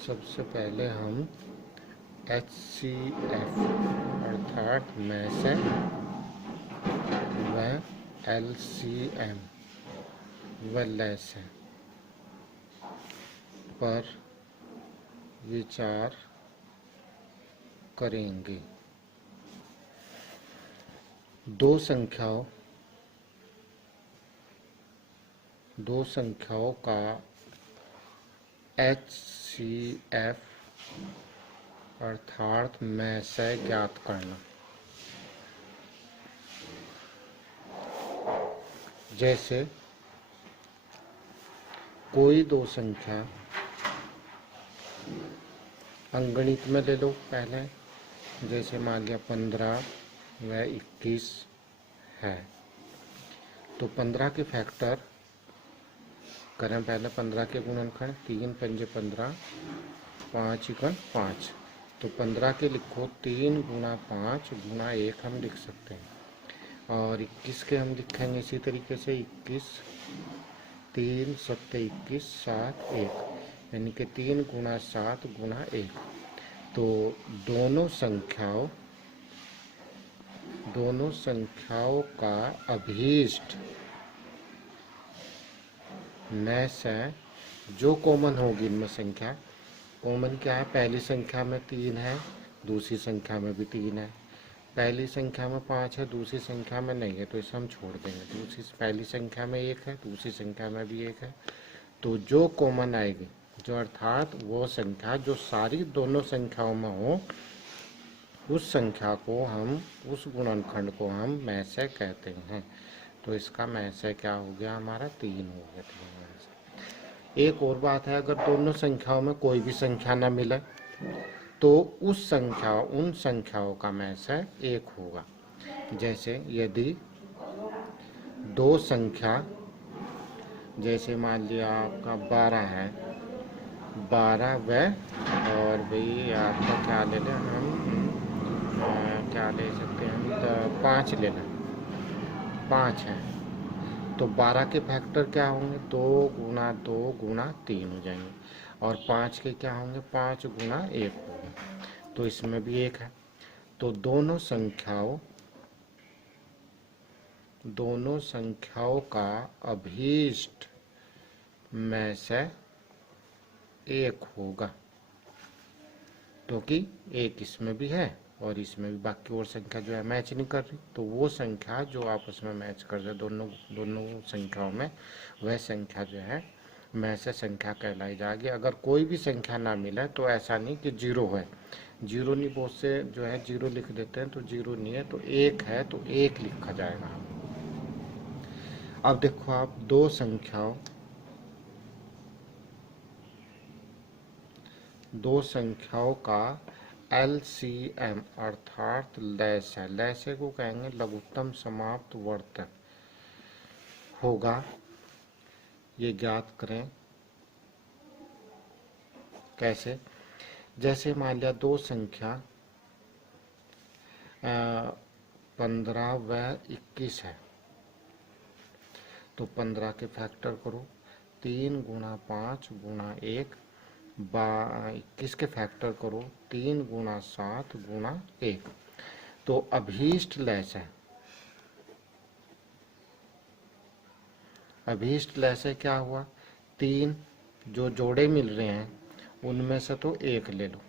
सबसे पहले हम HCF अर्थात मैसे व LCM व लैसे पर विचार करेंगे। दो संख्याओं का HCF अर्थात मैसे ज्ञात करना। जैसे कोई दो संख्या अंगणित में ले लो पहले, जैसे मान लिया 15 व 21 है, तो 15 के फैक्टर करें पहले। 15 के गुणनखंड 3 पंजे 15, 5 एकम 5, तो 15 के लिखो 3 गुणा 5 गुणा 1 हम लिख सकते हैं। और 21 के हम लिखेंगे इसी तरीके से 21 3 सत्ते 21 7 1, यानी कि 3 गुणा 7 गुणा 1। तो दोनों संख्याओं का अभीष्ट मैसे जो कॉमन होगी इनमें संख्या, कॉमन क्या है, पहली संख्या में 3 है, दूसरी संख्या में भी 3 है। पहली संख्या में 5 है, दूसरी संख्या में नहीं है, तो इसे हम छोड़ देंगे। पहली संख्या में 1 है, दूसरी संख्या में भी 1 है, तो जो कॉमन आएगी, जो अर्थात वो संख्या जो सारी दोनों संख्याओं में हो, उस संख्या को हम, उस गुणनखंड को हम मैसे कहते हैं। तो इसका मैसे क्या हो गया हमारा 3 हो गया। 3 मैसे। एक और बात है, अगर दोनों संख्याओं में कोई भी संख्या ना मिले तो उन संख्याओं का मैसे 1 होगा। जैसे यदि दो संख्या, जैसे मान लिया आपका 12 है, 12 व और भाई आपका क्या ले लें हम, क्या ले सकते हैं हम, तो 5 ले लें, 5 है, तो 12 के फैक्टर क्या होंगे, 2 गुणा 2 गुणा 3 हो जाएंगे, और 5 के क्या होंगे, 5 गुणा 1 होंगे, तो इसमें भी 1 है। तो दोनों संख्याओं का अभीष्ट मैसे 1 होगा, क्योंकि 1 इसमें भी है और इसमें भी बाकी और संख्या जो है मैच नहीं कर रही, तो वो संख्या जो आपस में मैच कर रहे दोनों संख्याओं में, वह संख्या जो है मैसे संख्या कहलाई जाएगी। अगर कोई भी संख्या ना मिले तो ऐसा नहीं कि 0 है, 0 नहीं, बहुत से जो है 0 लिख देते हैं, तो 0 नहीं है, तो 1 है तो 1 लिखा जाएगा। अब देखो आप, दो संख्याओं का LCM अर्थात लैसे, लैसे को कहेंगे लघुत्तम समाप्त वर्तक होगा, ये ज्ञात करें। कैसे? जैसे मान लिया दो संख्या 15 व 21 है, तो 15 के फैक्टर करो, 3 गुणा 5 गुणा 1, 21 के फैक्टर करो, 3 गुणा 7 गुणा 1, तो अभीष्ट लैसे है। अभीष्ट लैसे क्या हुआ, 3 जो जोड़े मिल रहे हैं उनमें से तो 1 ले लो,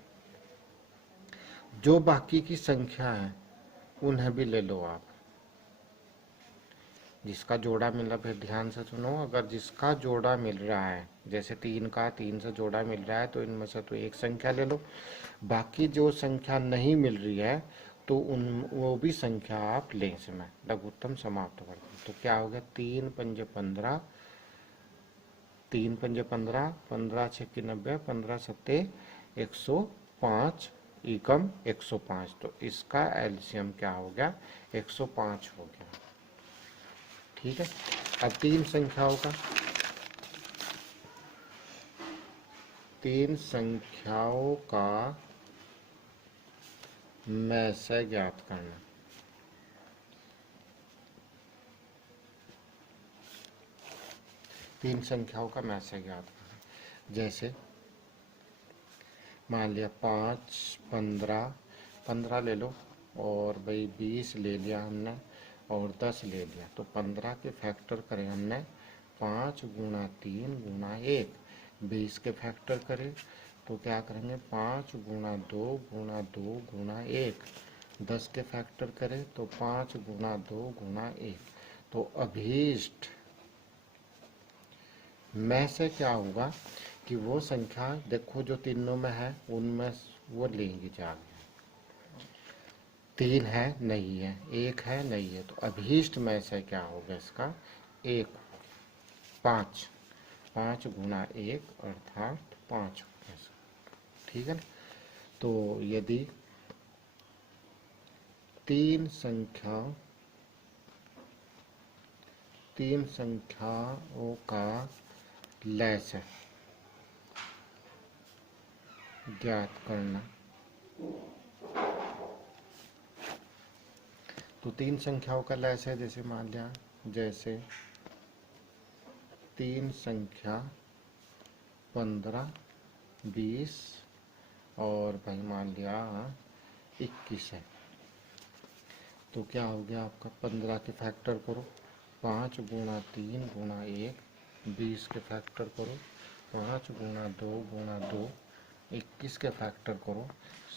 जो बाकी की संख्या है उन्हें भी ले लो आप। जिसका जोड़ा मिला, फिर ध्यान से सुनो, अगर जिसका जोड़ा मिल रहा है, जैसे 3 से जोड़ा मिल रहा है, तो इनमें से तो 1 संख्या ले लो, बाकी जो संख्या नहीं मिल रही है तो वो भी संख्या आप ले इसमें लघुत्तम समाप्त वर्ग। तो क्या हो गया, 3 पंजे 15, 3 पंजे 15, 15 छक्के 90, 15 सत्ते 105 एकम 105, तो इसका एलसीएम क्या हो गया, 105 हो गया। ठीक है। अब तीन संख्याओं का मैसे ज्ञात करना। तीन संख्याओं का मैसे ज्ञात करना, जैसे मान लिया 5, 15, 15 ले लो, और भाई 20 ले लिया हमने, और 10 ले लिया। तो 15 के फैक्टर करें हमने 5 गुणा 3 गुणा 1। 20 के फैक्टर करें तो क्या करेंगे 5 गुणा 2 गुणा 2 गुणा 1। 10 के फैक्टर करें तो 5 गुणा 2 गुणा 1। तो अभीष्ट में से क्या होगा कि वो संख्या देखो जो तीनों में है उनमें वो लेंगे जाके। 3 है नहीं है, 1 है नहीं है, तो अभीष्ट में से क्या होगा इसका 1, 5, 5 गुणा 1 अर्थात 5 होगा इसका। ठीक है ना। तो यदि तीन संख्याओं का लैस ज्ञात करना, तो तीन संख्याओं का लैस है, जैसे मान लिया, जैसे तीन संख्या 15, 20 और भाई मान लिया 21 है। तो क्या हो गया आपका 15 के फैक्टर करो 5 गुणा 3 गुणा 1, 20 के फैक्टर करो 5 गुणा 2 गुणा 2, 21 के फैक्टर करो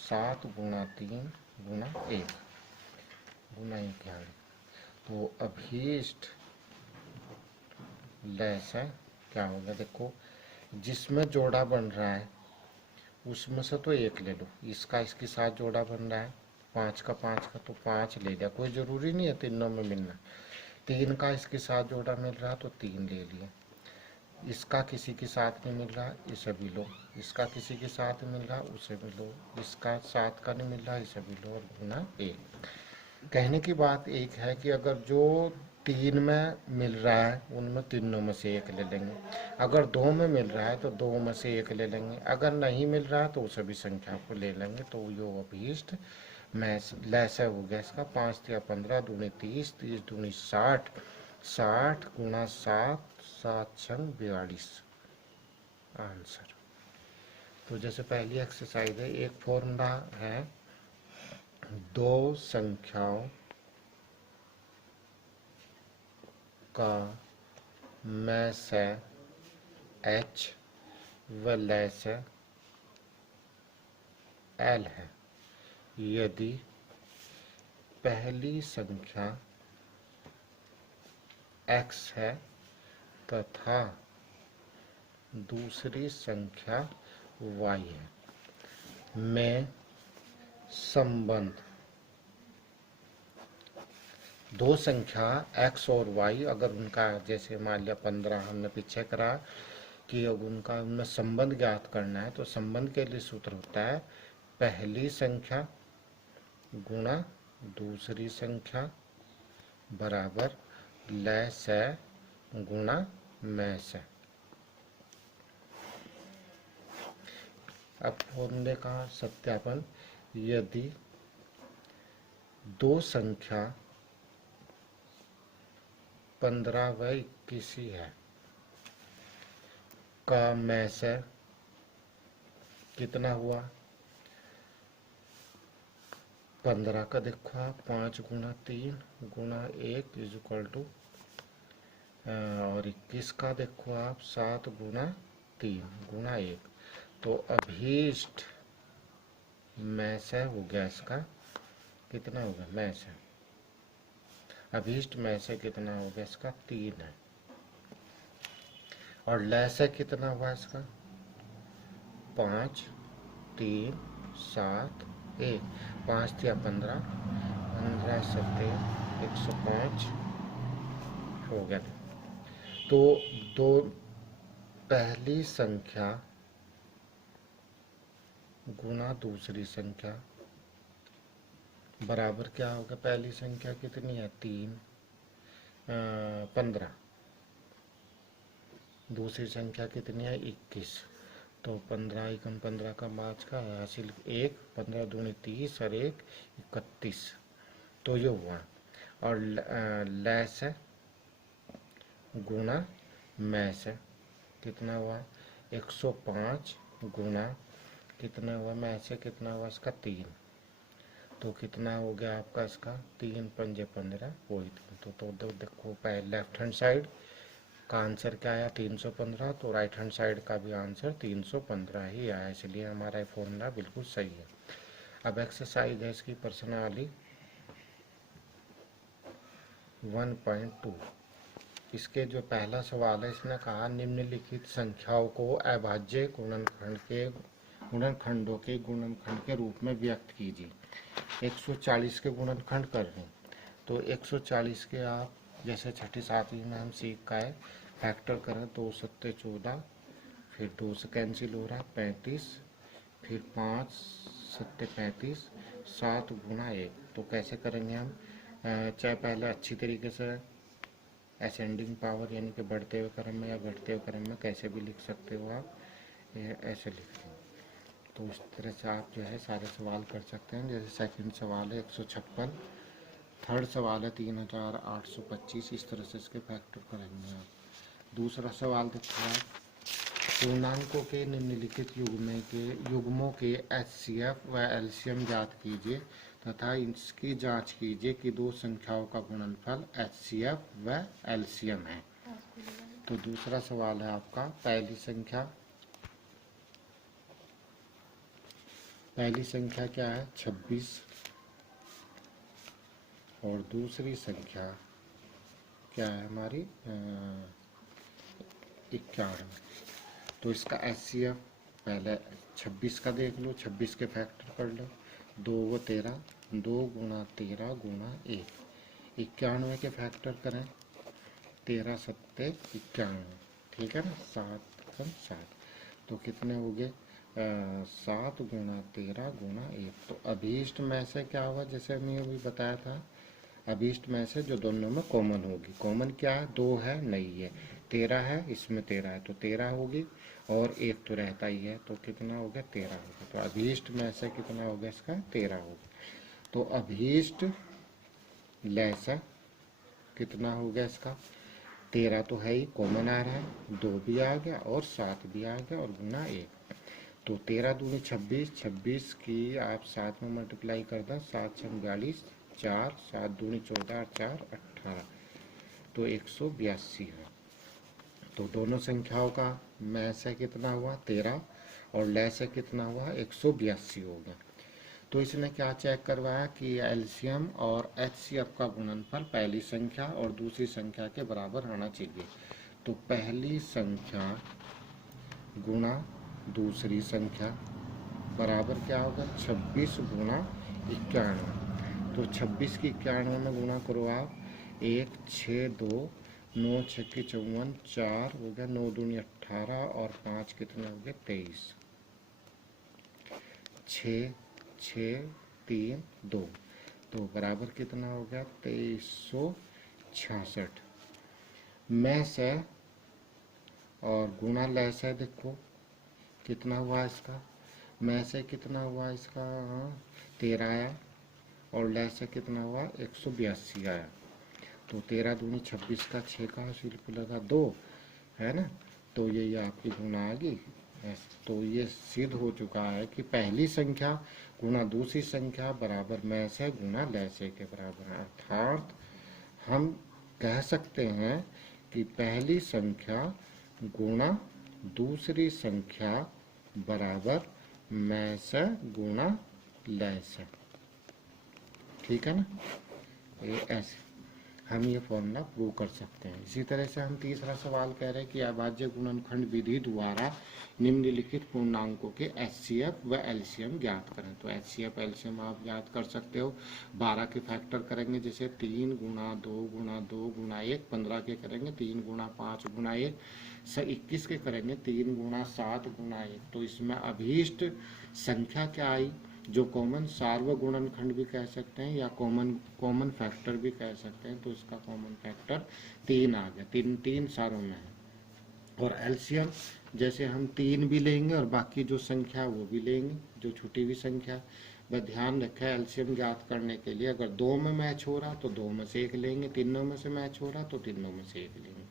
7 गुणा 3 गुणा 1 गुणा 1 है। तो अभीष्ट लैस है क्या होगा, देखो जिसमें जोड़ा बन रहा है उसमें से तो 1 ले लो, इसका इसके साथ जोड़ा बन रहा है 5 का 5 का, तो 5 ले लिया, कोई ज़रूरी नहीं है तीनों में मिलना। 3 का इसके साथ जोड़ा मिल रहा तो 3 ले लिया, इसका किसी के साथ नहीं मिल रहा इसे भी लो, इसका किसी के साथ मिल रहा उसे भी लो, इसका साथ का नहीं मिल रहा इसे भी लो, और गुना 1। कहने की बात एक है कि अगर जो 3 में मिल रहा है उनमें तीनों में से 1 ले लेंगे, अगर 2 में मिल रहा है तो 2 में से 1 ले लेंगे, अगर नहीं मिल रहा है तो सभी संख्या को ले लेंगे। तो यो अभीष्ट में लैसा हो गया इसका 5 या 15 दूनी 30, 30 दूनी 60, 60 गुणा 7, 7 छंग 42 आंसर। तो जैसे पहली एक्सरसाइज है, एक फॉर्मूला है दो संख्याओं का में से h व लैस l है यदि पहली संख्या x है तथा दूसरी संख्या y है, में संबंध दो संख्या x और y अगर उनका, जैसे मान लिया 15 हमने पीछे करा कि अब उनका उनमें संबंध ज्ञात करना है, तो संबंध के लिए सूत्र होता है पहली संख्या गुणा दूसरी संख्या बराबर लैस गुणा में से। अब फॉर्मूले का सत्यापन, यदि दो संख्या 15 व 21 है का में से कितना हुआ 15 का देखो आप 5 गुणा 3 गुणा 1 इज इक्वल टू, और 21 का देखो आप 7 गुणा 3 गुणा 1। तो अभीष्ट में से हो गया इसका कितना होगा, में से अभीष्ट में से कितना हो गया इसका 3 है, और लैसे कितना हुआ इसका 5 3 7 1, 5 या 15, 15 7 105 हो गया। तो दो पहली संख्या गुणा दूसरी संख्या बराबर क्या होगा, पहली संख्या कितनी है 3 15, दूसरी संख्या कितनी है 21, तो 15 एकम 15 का 5 का हासिल 1, 15 दूनी 30 और 1 31, तो ये हुआ। और लैस गुणा में से कितना हुआ 105 गुणा कितना हुआ, में से कितना हुआ इसका 3, तो कितना हो गया आपका इसका 3 पंजे 15 वही 3। तो देखो पहले लेफ्ट हैंड साइड का आंसर क्या आया 315, तो राइट हैंड साइड का भी आंसर 315 ही आया, इसलिए हमारा ये फॉर्मूला बिल्कुल सही है। अब एक्सरसाइज है इसकी पर्सनली 1.2। इसके जो पहला सवाल है, इसने कहा निम्नलिखित संख्याओं को अभाज्य गुणनखंडों के गुणनखंड के रूप में व्यक्त कीजिए। 140 के गुणनखंड कर रहे हैं, तो 140 के आप जैसे छठी सातवीं में हम सीख का है फैक्टर करें, 2 सत्ते 14, फिर 2 से कैंसिल हो रहा है 35, फिर 5 सत्ते 35, 7 गुणा 1। तो कैसे करेंगे हम, चाहे पहले अच्छी तरीके से असेंडिंग पावर यानी कि बढ़ते हुए क्रम में या घटते हुए क्रम में कैसे भी लिख सकते हो आप, ऐसे लिखते हैं। तो इस तरह से आप जो है सारे सवाल कर सकते हैं। जैसे सेकंड सवाल है 156, थर्ड सवाल है 3825, इस तरह से इसके फैक्टर करेंगे आप। दूसरा सवाल देखिए आप, पूर्णांकों के निम्नलिखित युग्मों के HCF व LCM ज्ञात कीजिए तथा इसकी जांच कीजिए कि दो संख्याओं का गुणनफल HCF व LCM है। तो दूसरा सवाल है आपका, पहली संख्या क्या है 26 और दूसरी संख्या क्या है हमारी 91। तो इसका HCF पहले 26 का देख लो, 26 के फैक्टर कर लो, 2 व 13, 2 गुणा 13 गुणा 1। 91 के फैक्टर करें, 13 सत्ते 91, ठीक है ना, 7 तो कितने हो गए 7 गुणा 13 गुणा 1। तो अभीष्ट में से क्या हुआ, जैसे हमने अभी बताया था, अभीष्ट में से जो दोनों में कॉमन होगी, कॉमन क्या है 2 है नहीं है, 13 है इसमें 13 है, तो 13 होगी और 1 तो रहता ही है, तो कितना हो गया 13 हो गया। तो अभीष्ट में से कितना हो गया इसका 13 हो गया। तो अभीष्ट लैसा कितना हो गया इसका 13 तो है ही, कॉमन आ रहा है, 2 भी आ गया और 7 भी आ गया और गुना 1। तो 13 दूनी 26, 26 की आप 7 में मल्टीप्लाई कर दें, 7 6 42, 4 7 दूनी 14 और 4 18, तो 182 है। तो दोनों संख्याओं का में से कितना हुआ 13 और ले से कितना हुआ 182 हो गया। तो इसने क्या चेक करवाया कि एलसीएम और HCF का गुणनफल पहली संख्या और दूसरी संख्या के बराबर होना चाहिए। तो पहली संख्या गुणा दूसरी संख्या बराबर क्या होगा 26 गुणा 91। तो 26 की 91 में गुणा करो आप, 1 6 2 9 6 की 54, 4 हो गया, 9 दूनी 18 और 5 कितने हो गए 23, 6 6 3 2, तो बराबर कितना हो गया 2366। में से और गुणा ले से देखो कितना हुआ इसका, में से कितना हुआ इसका 13 आया और ले से कितना हुआ 182 आया। तो 13 दूनी 26 का 6 का शिल्प लगा 2 है ना, तो ये आपकी गुणा आ गई। तो ये सिद्ध हो चुका है कि पहली संख्या गुणा दूसरी संख्या बराबर में से गुणा ले से के बराबर है। अर्थात हम कह सकते हैं कि पहली संख्या गुणा दूसरी संख्या बराबर में से गुणा ले से, ठीक है ना, ये ऐसे हम ये फॉर्मूला प्रूव कर सकते हैं। इसी तरह से हम तीसरा सवाल कह रहे हैं कि अभाज्य गुणनखंड विधि द्वारा निम्नलिखित पूर्णांकों के HCF व LCM ज्ञात करें। तो HCF LCM आप ज्ञात कर सकते हो, 12 के फैक्टर करेंगे, जैसे 3 गुणा 2 गुणा 2 गुणा 1, 15 के करेंगे 3 गुणा 5 गुणा 1, 21 के करेंगे 3 गुणा 7 गुणा 1। तो इसमें अभीष्ट संख्या क्या आई, जो कॉमन सार्वगुणनखंड भी कह सकते हैं या कॉमन फैक्टर भी कह सकते हैं। तो इसका कॉमन फैक्टर 3 आ गया, 3 सारों में है। और एलसीएम जैसे हम 3 भी लेंगे और बाकी जो संख्या वो भी लेंगे, जो छुटी हुई संख्या। वह ध्यान रखें एलसीएम ज्ञात करने के लिए अगर 2 में मैच हो रहा तो 2 में से 1 लेंगे, तीनों में से मैच हो रहा तो तीनों में से 1 लेंगे।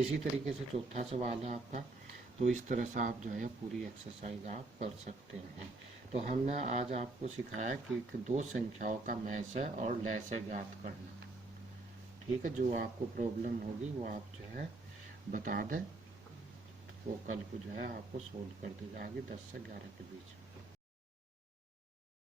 इसी तरीके से चौथा सवाल है आपका, तो इस तरह से आप जो है पूरी एक्सरसाइज आप कर सकते हैं। तो हमने आज आपको सिखाया कि दो संख्याओं का मैसे और लैसे ज्ञात करना। ठीक है, जो आपको प्रॉब्लम होगी वो आप जो है बता दें, वो कल को जो है आपको सोल्व कर दी जाएगी 10 से 11 के बीच में।